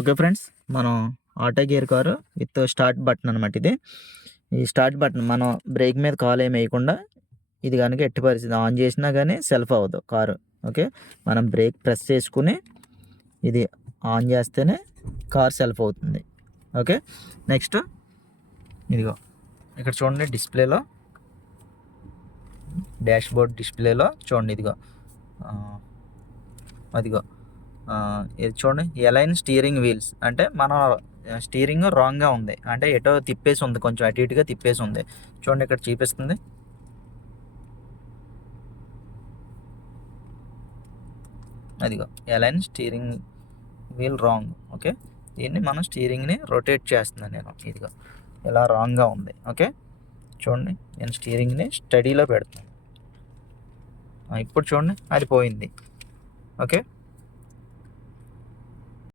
Okay friends, మనం auto gear car with start button అనమాట ఇది. ఈ స్టార్ట్ బటన్ మనం బ్రేక్ మీద కాలు ఏమి వేయకుండా ఇది కనుక ఎట్టి పరిస్థితి ఆన్ చేసినా కానీ సెల్ఫ్ అవ్వదు కారు. ఓకే, మనం బ్రేక్ ప్రెస్ చేసుకుని ఇది ఆన్ చేస్తేనే కార్ సెల్ఫ్ అవుతుంది. ఓకే, నెక్స్ట్ ఇదిగో ఇక్కడ చూడండి, డిస్ప్లేలో డాష్ బోర్డ్ డిస్ప్లేలో చూడండి, ఇదిగో అదిగో ఇది చూడండి, ఎలైన్ స్టీరింగ్ వీల్స్ అంటే మన స్టీరింగ్ రాంగ్గా ఉంది, అంటే ఎటో తిప్పేసి ఉంది, కొంచెం అటు ఇటుగా తిప్పేసి ఉంది. చూడండి ఇక్కడ చూపిస్తుంది, అదిగో align steering wheel wrong. Okay, దీన్ని మనం స్టీరింగ్ని రొటేట్ చేస్తున్నాను నేను, ఇదిగో ఇలా రాంగ్గా ఉంది. ఓకే, చూడండి నేను స్టీరింగ్ని స్టడీలో పెడుతున్నాను. ఇప్పుడు చూడండి అది పోయింది. ఓకే,